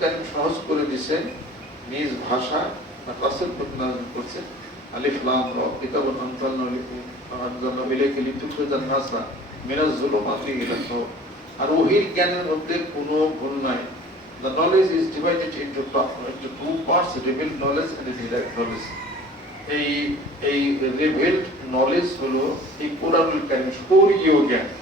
কারিম সহজ করে দিছে, নিজ ভাষা রাসূল আর ওহির জ্ঞানের মধ্যে কোনো ভুল নাই। The knowledge is divided. এই এই রিভিলড নলেজ হলো এই কোরআনুল কারীম জ্ঞান।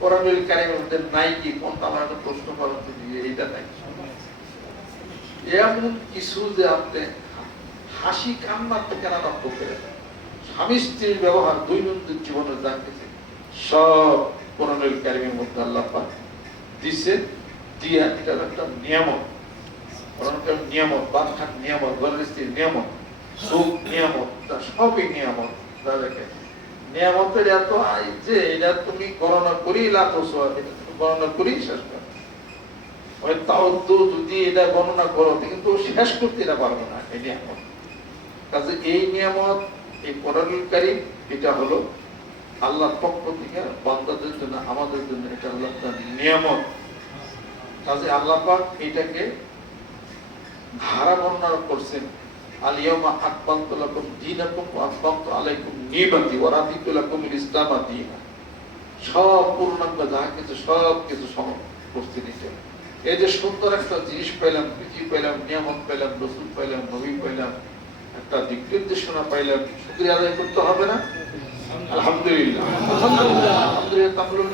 কোরআনুল কারিমের মধ্যে নাই কি একটা প্রশ্ন করার তো দিয়ে এইটা নাই এমন কিছু যে আপনি হাসি থেকে করে স্বামী স্ত্রীর ব্যবহার দৈনন্দিন জীবনে যা কিছু, সব কোরআনুল মধ্যে আল্লাহ পাক এটার একটা নিয়ামত। কোরআন নিয়ামত বাদখান নিয়ামত ঘরের স্ত্রীর নিয়ামত সুখ নিয়ামতের এত যে এটা তুমি গণনা করি গণনা করি শেষ করো। যদি এটা গণনা করো কিন্তু শেষ করতে পারব না, এই নিয়ামত। কাজে এই নিয়ামত, এই এটা হলো আল্লাহর পক্ষ থেকে বান্দাদের জন্য, আমাদের জন্য এটা হলো নিয়ামত। কাজে আল্লাহ পাক এটাকে ধারা বর্ণনা করছেন। আলিয়ামা আকবালতু লাকুম দীনাকুম ওয়া আতমামতু আলাইকুম নিমাতি ওয়া রাদিতু লাকুম ইসলাম দীনা। সব পূর্ণাঙ্গ যা কিছু সব কিছু সমস্ত নিতে এই যে সুন্দর একটা জিনিস পেলাম পৃথিবী পেলাম নিয়ামত পেলাম রসুল পেলাম নবী পেলাম একটা দিক নির্দেশনা পাইলাম শুক্রিয়া আদায় করতে হবে না? আলহামদুলিল্লাহ। আলহামদুলিল্লাহ। তামরুল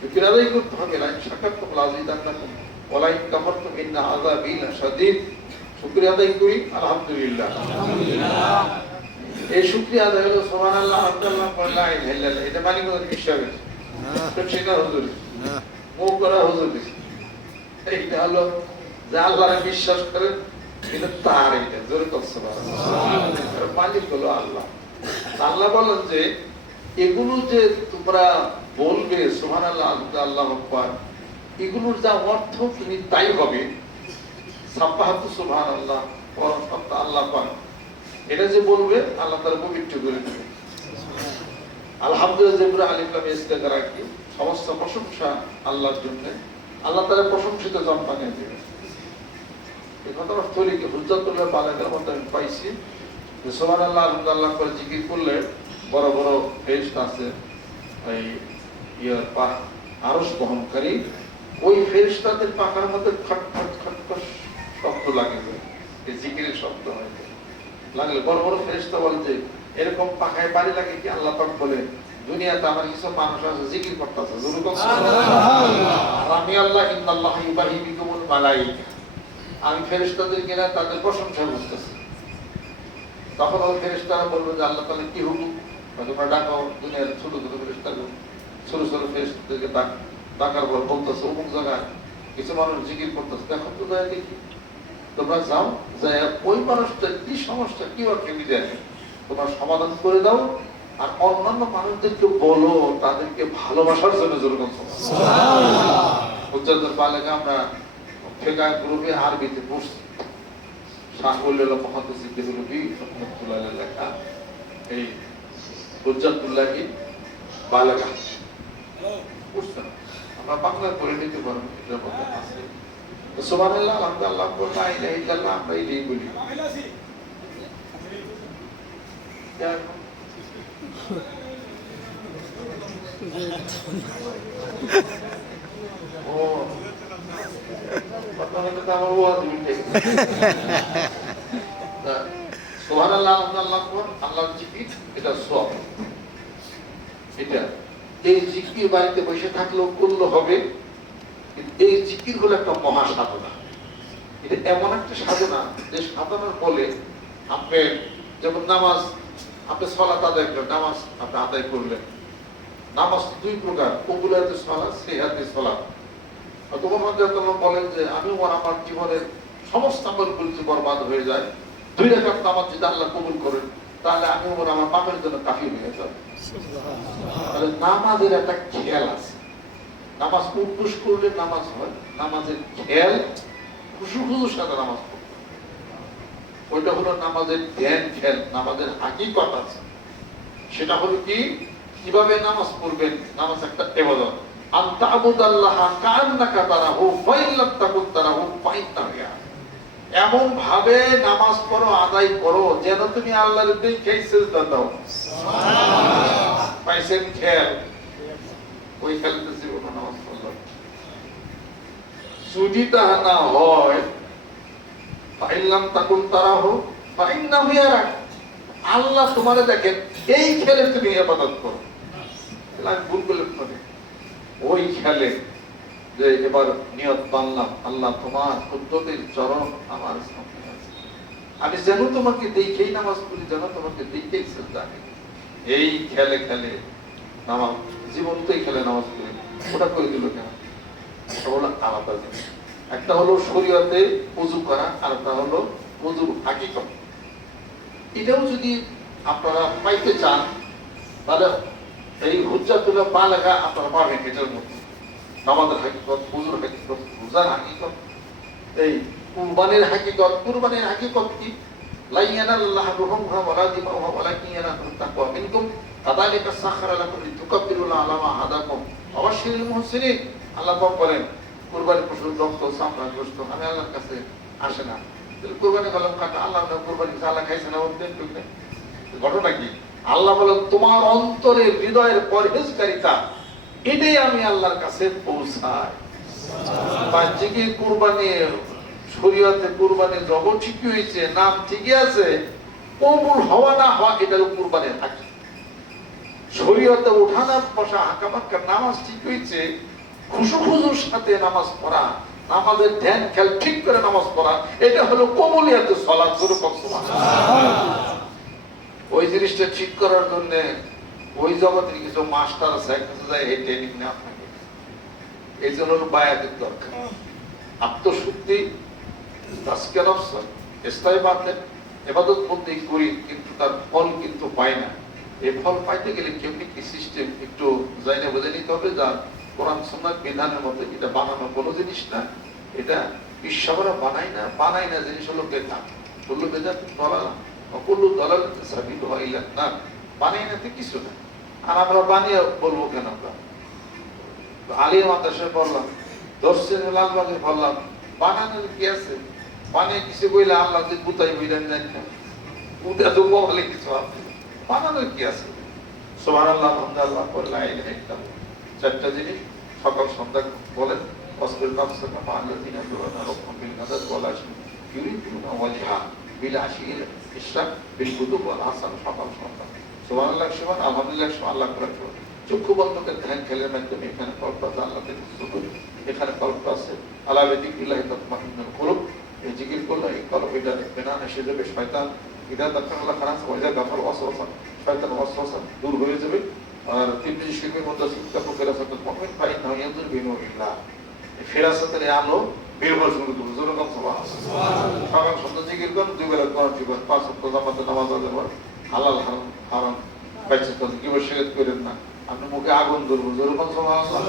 শুক্রিয়া আদায় করতে হবে। লাইন শাকারতুম লাযিদান্নাকুম ওয়া লাইন কাফারতুম ইন্না আযাবি লাশাদীদ শুক্রিয়া আদায় করি, আলহামদুলিল্লাহ। এই শুক্রিয়া আদায় হলো, সুবহানাল্লাহ, আলহামদুলিল্লাহ লা ইলাহা ইল্লাল্লাহ। এটা মানে কোন তো ঠিক না হুজুর। মুখ করা হুজুর। এইটা হলো যে আল্লাহরে বিশ্বাস করেন এটা তার এটা জোরে করছে মালিক হলো আল্লাহ। আল্লাহ বলেন যে, এগুলো যে তোমরা বলবে সোহান আল্লাহ আল্লাহ আকবার, এগুলোর যা অর্থ, তুমি তাই হবে। সাব্বাহাতু সুবহান আল্লাহ পরমসত্তা আল্লাহ কি জিকির করলে বড় বড় ফেস্ট আছে এই ইয়ার পা আরস বহনকারী। ওই ফেরিস্তাদের পাখার মধ্যে খট খট খট খট শব্দ লাগে যায় এই জিকিরের শব্দ হয়। লাগলে বড় বড় ফেরিস্তা বলে যে এরকম পাখায় বাড়ি লাগে কি আল্লাহ পাক বলে দুনিয়াতে আমার কিছু মানুষ আছে জিকির করতেছে আমি আল্লাহ বিকুমুল মালাইকা। আমি ফেরেশতাদের কিনা তাদের প্রশংসা করতেছি। তখন ওই ফেরেশতারা বলবে যে আল্লাহ তাআলা কি হুকুম? তোমরা ডাকাও দুনিয়ার ছোট ছোট ফেরেশতাকে ছোট ছোট ফেরেশতাদেরকে ডাক ডাকার পর বলতেছে অমুক জায়গায় কিছু মানুষ জিকির করতেছে। দেখো তো দয়া দেখি তোমরা যাও যে ওই মানুষটা কি সমস্যা কি অসুবিধা তোমরা সমাধান করে দাও আর অন্যান্য মানুষদেরকে বলো তাদেরকে ভালোবাসার জন্য যেরকম হুজ্জাতুল বালেগা আমরা ফেকা গ্রুপে আরবিতে পড়ছি শাহুল্লাহ রহমাতুল্লাহ লেখা এই আমরা বাংলা করে নিতে পারব এটার মধ্যে আছে তো সুবহানাল্লাহ আলহামদুলিল্লাহ লা ইলাহা ইল্লাল্লাহ আমরা এটাই বলি। ও আমার জিকির, এটা। এটা এই বাড়িতে বসে থাকলেও করলে হবে। এই জিকির হলো একটা মহা সাধনা। এটা এমন একটা সাধনা যে সাধনার ফলে আপনি যেমন নামাজ, আপনি সলাত আদায় করলেন, নামাজ আপনি আদায় করলেন। নামাজ দুই প্রকার কবুলাতে সলাৎ, সেহাতে সলাৎ। তোমার মধ্যে বলেন যে, আমি আমার জীবনের সমস্ত আমল বলছি বরবাদ হয়ে যায় দুই রেখাত নামাজ যদি আল্লাহ কবুল করেন, তাহলে আমি আমার বাপের জন্য কাফি হয়ে যাবে। নামাজের একটা খেয়াল আছে। নামাজ উদ্দুষ করলে নামাজ হয় নামাজের খেয়াল খুশু খুশুর সাথে নামাজ পড়তে ওইটা হলো নামাজের ধ্যান খেয়াল নামাজের হাকিকত আছে। সেটা হলো কি? কীভাবে নামাজ পড়বেন? নামাজ একটা এবাদত এমন ভাবে নামাজ পড়ো আদায় করো যেন তুমি আল্লাহর দেখে সেজদা দাও। পাইছেন খেয়াল? ওই খেলতে জীবন নামাজ পড়লাম যদি তাহা না হয় পাইলাম তাকুন তারা হোক পাইন না হইয়া রাখ। আল্লাহ তোমারে দেখেন, এই খেলে তুমি ইবাদত করো। আমি ভুল করলাম মানে ওই খেলে যে এবার নিয়ত বানলাম, আল্লাহ তোমার কুদ্দতির চরণ আমার সামনে আছে। আমি যেন তোমাকে দেখেই নামাজ পড়ি, যেন তোমাকে দেখেই শ্রদ্ধা এই খেলে খেলে নামাজ, জীবনতেই খেলে নামাজ পড়ি। ওটা করে দিল কেন? হলো আলাদা জিনিস। একটা হলো শরীয়তে উজু করা আর একটা হলো উজুর হাকিকত। এটাও যদি আপনারা পাইতে চান, তাহলে এই হুজ্জাতুল্লাহ পা লেখা আপনারা পাবেন এটার মধ্যে। নামাজের হাকিকত, উজুর হাকিকত, রোজার হাকিকত। এই কুরবানির হাকিকত কুরবানির হাকিকত কি? লা ইয়ানাল্লাহু রুহুমহা ওয়ালা দিমাউহা ওয়ালাকিন ইয়ানালুহু তাকওয়া মিনকুম। কাযালিকা সাখারা লাকুম লিতুকাব্বিরুল্লাহ আলা হাদাকুম অবশ্যই মুহসিনিন। আল্লাহ বলেন, কুরবানির পশুর রক্ত, চামড়া গোশত আমি আল্লাহর কাছে আসে না। কুরবানি করলাম কাটা আল্লাহ কুরবানি আল্লাহ খাইছে না ঘটনা কি? আল্লাহ বলেন, তোমার অন্তরের হৃদয়ের পরহেজকারিতা এটাই আমি আল্লাহর কাছে পৌঁছাই। বাহ্যিকে কুরবানি, শরীয়তে কুরবানি জগৎ ঠিকই হয়েছে, নাম ঠিকই আছে, কবুল হওয়া না হওয়া এটা হলো কুরবানির হাকি শরীয়তে ওঠানা বসা হাকামাক্কা নামাজ ঠিক হয়েছে খুশু খুশুর সাথে নামাজ পড়া ধ্যান খেয়াল ঠিক করে নামাজ পড়া, এটা হলো কবুলিয়াতে সলাৎ জোরে কম ওই জিনিসটা ঠিক করার জন্য ওই জগতের কিছু মাস্টার আছে এই ট্রেনিং নেওয়া থাকে। এই জন্য হলো বায়াতের দরকার। ইস্তাই বাতেন এবাদত করি, কিন্তু তার ফল কিন্তু পাই না। এই ফল পাইতে গেলে কেমনি কি সিস্টেম একটু জাইনে বুঝে নিতে হবে, যা কোরআন বিধানের মধ্যে এটা বানানো কোনো জিনিস না, এটা বানাই না না জিনিস হলো দলাল দলাল হইলেন না না কিছু না। আর আমরা বানিয়ে বলব কেন আমরা? আলিয়া দর্শন লালবাগে বানানোর কি আছে? বানিয়ে কিছু কইলে জানি না। তো বলে কিছু বানানোর কি আছে? সোহান আল্লাহ আল্লাহ করলে একদম চারটা জিনিস সকাল সন্ধ্যা বলেন অস্ত্রের রক্ষণ বিল ওয়াজহা বিল বিল কুতুব হাসান সকাল সন্ধ্যা। সুবহানাল্লাহ, সুবহান আল্লাহ চক্ষু বন্ধ করে ধ্যান, খেলের মাধ্যমে এখানে কল্প আছে আল্লাহ থেকে এখানে আছে। আল্লাহ কুলুব এই করলে, এই এটা বেনান এসে যাবে, শয়তান ওয়াজা গাফাল ওয়াসওয়াসা, শয়তান ওয়াসওয়াসা দূর হয়ে যাবে। আর তিনটি শিল্পের মধ্যে শিক্ষা মুমিন ফাইন নাও ইয়াদুর বিনু ইল্লাহ এই ফেরাসাতের আলো হওয়ার শুরু করবে জোরে কম সুবহানাল্লাহ সকাল সন্ধ্যা জিকির করুন দুই বেলা কোরআন জীবন পাঁচ সপ্তাহ জামাতে নামাজ আদায় করেন হালাল হারাম হারাম বাইচে তো কি বসে করেন না? আপনি মুখে আগুন ধরবো, জোরে কম সুবহানাল্লাহ।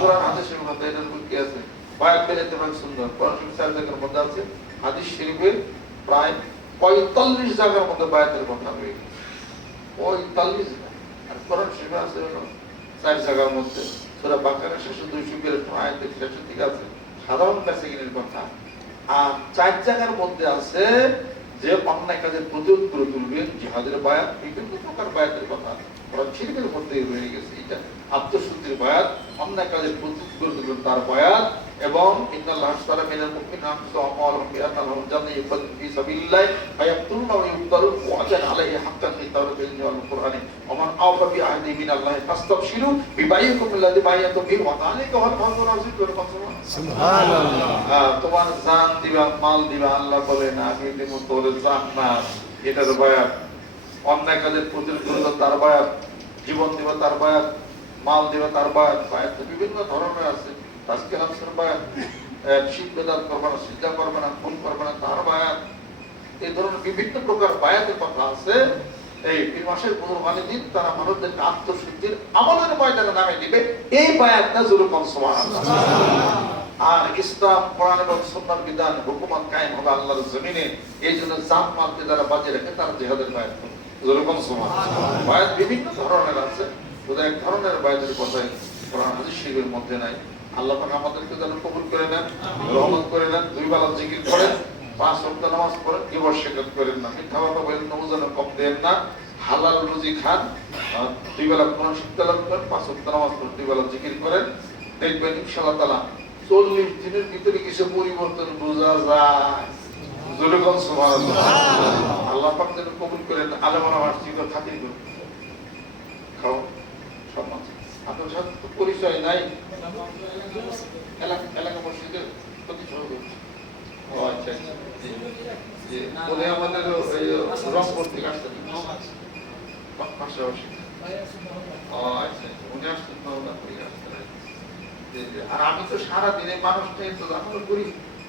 কোরআন হাদিসের মধ্যে এটার কি আছে? বায়াত বেরেতে মানে সুন্দর। কোরআন শরীফ চার জায়গার মধ্যে আছে, হাদিস শরীফের প্রায় পঁয়তাল্লিশ জায়গার মধ্যে বায়াতের কথা রয়েছে পঁয়তাল্লিশ আর কোরআন শরীফে আছে চার জায়গার মধ্যে। সেটা বাঁকারের শেষে দুইশো বিরাশি আয়াতের শেষের দিকে আছে। সাধারণ বেসিকিনের কথা আর চার জায়গার মধ্যে আছে যে অন্যায় কাজের প্রতিরোধ করে তুলবেন জিহাদের বায়াত বিভিন্ন প্রকার বায়াতের কথা। শরীফের মধ্যে রয়ে গেছে। এটা আত্মশুদ্ধির বায়াত অন্যায় কাজের প্রতিরোধ করে তার বায়াত এবং ইন্নাল্লাহ আশতারা মিনাল মুমিনিনা বিআন্না লাহুম জান্নাতুন ফি সাবিলিল্লাহ ফায়াকতুলুনা ওয়া ইউক্তালুন ওয়াজান আলাইহি হাক্কান ফি তাওরাতি ওয়াল কুরআনি। ওয়া মান আওফা বি আহদি মিনাল্লাহি ফাস্তাবশিরু আল্লাযী বিহি ওয়া আযীম ওয়া সুবহানাল্লাহ। হ্যাঁ, তোমার জান দিবা মাল দিবা আল্লাহ বলে না আমি দিব তোর জান না এটার বায়াত। অন্যায় কাজের প্রতিরোধ করবে তার বায়াত, জীবন দিবা তার বায়াত, মাল দিবা তার বায়াত বায়াত বিভিন্ন ধরনের আছে। আজকে হামসের বায়াত শীত বেদাত করবে না সিদ্ধা করবে না, খুন করবে না, তার বায়াত। এই ধরনের বিভিন্ন প্রকার বায়াতের কথা আছে। এই তিন মাসের দিন তারা মানুষদেরকে আত্মশুদ্ধির আমলের ময়দানে নামে দিবে। এই বায়াতটা সুবহানাল্লাহ। আর ইসলাম, কোরআন এবং সুন্নাহর বিধান, হুকুমত কায়েম হবে আল্লাহর জমিনে। এই জন্য জাত মালকে যারা বাজিয়ে রাখে তারা জিহাদের বায়াত যেরকম সমান বায়াত বিভিন্ন ধরনের আছে এক ধরনের বায়াতের কথাই কোরআন মধ্যে নাই। আল্লাহ পাক আমাদেরকে যেন কবুল করে নেন, রহমত করে নেন, দুই বেলা জিকির করেন, পাঁচ নামাজ পড়েন করেন না। মিথ্যা কথা বলেন কম দেন না। হালাল রুজি খান দুই বেলা শিক্ষা করেন, পাঁচ ওয়াক্ত নামাজ পড়েন, দুই বেলা জিকির করেন। দেখবেন চল্লিশ দিনের ভিতরে কিছু পরিবর্তন বোঝা যায়। যেরকম আল্লাহ পাক যেন কবুল করেন সম্মান আপনার সাথে পরিচয় নাই। এলাকা মসজিদের প্রতি ও আচ্ছা আচ্ছা। আমাদের রংপুর থেকে আসছেন। পাশাপাশি। ও আচ্ছা আচ্ছা। উনি জি। আর আমি তো সারাদিনে মানুষটা তো আমরা করি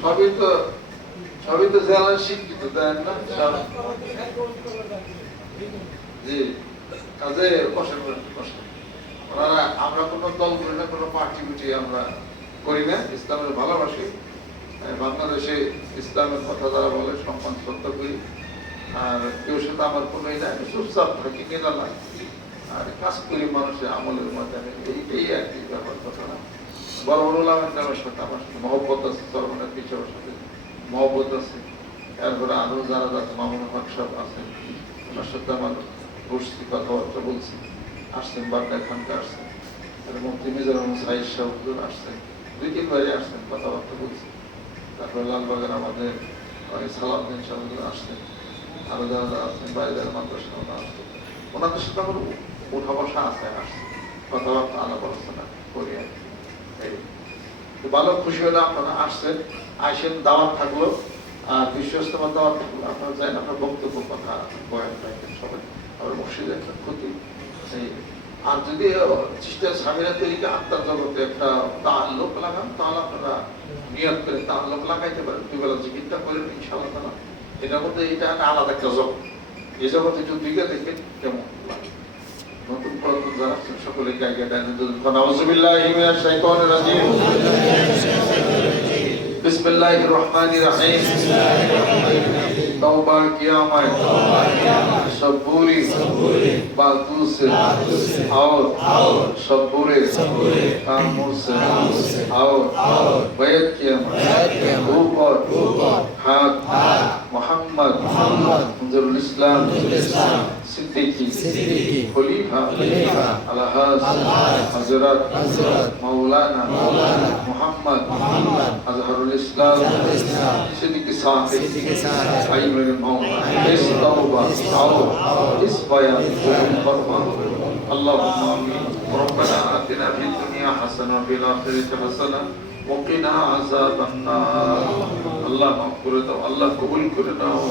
সবই তো সবই তো জেলা শিক্ষিত তাই না? জি। কাজে বসেন, বসেন ওনারা আমরা কোনো দল করি না কোনো পার্টি পিটি আমরা করি না। ইসলামের ভালোবাসি। বাংলাদেশে ইসলামের কথা যারা বলে সম্মান শ্রদ্ধা করি। আর কেউ সাথে আমার কোনো ই নাই আমি চুপচাপ থাকি কেনা লাগে আর কাজ করি মানুষের আমলের মাধ্যমে। এই আর কি ব্যাপার কথা না। বড় বড় সাথে আমার সাথে আছে চরমনের পিছনের সাথে মহব্বত আছে এরপরে আরও যারা যারা মামুন হক আছেন ওনার সাথে আমার বসছি কথাবার্তা বলছি আসছেন বাড্ডা খানকে আসছেন মিজানুর সাহিদ সাহেব আসছেন দুই তিন বারে আসছেন কথাবার্তা বলছি তারপরে লালবাগের আমাদের সালাউদ্দিন সাহেব আসছেন আরও যারা যারা আছেন বাইরে যারা ওনারা আসছেন ওনাদের সাথে আমার উঠা বসা আছে আসছে কথাবার্তা আলাপ আলোচনা করি আর কি। ভালো খুশি হলে আপনারা আসছেন, আসেন, দাওয়াত থাকল, আর বিশ্বস্তমার দাওয়াত থাকল। আপনারা যাই আপনার বক্তব্য, কথা বয়ান রাখেন সবাই। আমার মসজিদে একটা ক্ষতি। আর যদি চেষ্টা স্বামীরা তৈরিকে আত্মার জগতে একটা তাল্লুক লাগান, তাহলে আপনারা নিয়ত করে তাল্লুক লাগাইতে পারেন। দুই বেলা জিকিরটা করেন, ইনশাআল্লাহ তাআলা এটার মধ্যে এটা একটা আলাদা একটা জগৎ। এই জগতে যদি দেখেন কেমন লাগে। بسم الله الرحمن الرحيم توبه قيامه صبوري باتوس اور صبوري قاموس آؤ بيت قيامه اوپر اوپر محمد محمد منذر الاسلام صدیقی. صدیقی. خلیفہ. خلیفہ. الحاظ الحاظ حضرت. مولانا. مولانا. محمد. محمد. اظہر الاسلام صدیق صاحب. صدیق صاحب. عیم الموت. اس توبہ. آؤ اس بیان فرما. اللهم امين ربنا آتنا في الدنيا حسنة وفي الآخرة حسنة وقنا عذاب النار. اللهم اغفر الله قبول করে নাও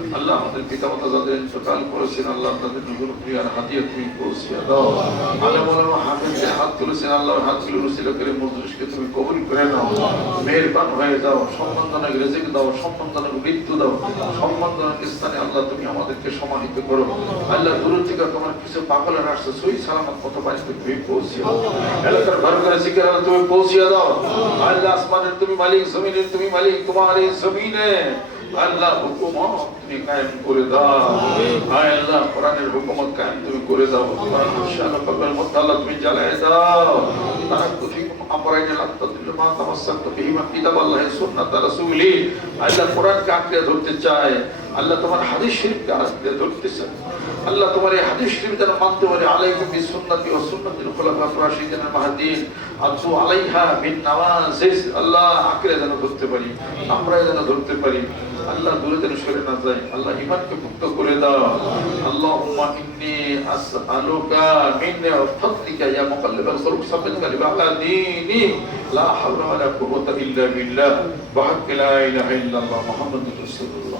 আল্লাহ আমাদের পিতা মাতা যাদের ইন্তেকাল করেছেন, আল্লাহ তাদের নজর প্রিয়ার হাদিয়া তুমি পৌঁছিয়ে দাও। আলেম ওলামা হাফেজদের হাত তুলেছেন, আল্লাহর হাত তুলে রসিল করে মজলিসকে তুমি কবুল করে নাও। মেহেরবান হয়ে যাও, সম্মানজনক রেজিক দাও, সম্মানজনক মৃত্যু দাও, সম্মানজনক স্থানে আল্লাহ তুমি আমাদেরকে সমাহিত করো। আল্লাহ দূর থেকে তোমার কিছু পাগলের আসছে সই সালামত কত বাড়িতে তুমি পৌঁছিয়ে এলাকার ঘর ঘরে তুমি পৌঁছিয়ে দাও। আল্লাহ আসমানের তুমি মালিক, জমিনের তুমি মালিক, তোমার এই জমিনে আল্লাহ হুকুমত তুমি কায়েম করে দাও। আয় আল্লাহ, কোরআনের হুকুমত কায়েম তুমি করে দাও। কোরআন শান কবর আল্লাহ তুমি জ্বালায় দাও। তারা কুফি আমরাইন লাত্তাদিল মা তামাসসাকতু বিহি মা কিতাব আল্লাহ, সুন্নাত রাসূলি আল্লাহ কোরআনকে আঁকড়ে ধরতে চায়। আল্লাহ তোমার হাদিস শরীফকে আঁকড়ে ধরতে চায়। আল্লাহ তোমার এই হাদিস শরীফ যেন মানতে পারি আলাইকুম বি সুন্নতি ওয়া সুন্নাতিল রাশিদিন মাহদিন। আদু আলাইহা বিন নাওয়াজিজ। আল্লাহ আঁকড়ে যেন ধরতে পারি, আমরা যেন ধরতে পারি। আল্লাহ দূরে যেন সরে না যায় আল্লাহ ইমানকে মুক্ত করে দাও আল্লাহুম্মা ইন্নী আসআলুকা মিন ফাদলিকা ইয়া মুকাল্লিবাল কুলুব সাব্বিত কালিবা আলা দীনি লা হাওলা ওয়ালা কুওয়াতা ইল্লা বিল্লাহ ওয়া হাক্কা লা ইলাহা ইল্লাল্লাহ মুহাম্মাদুর রাসূলুল্লাহ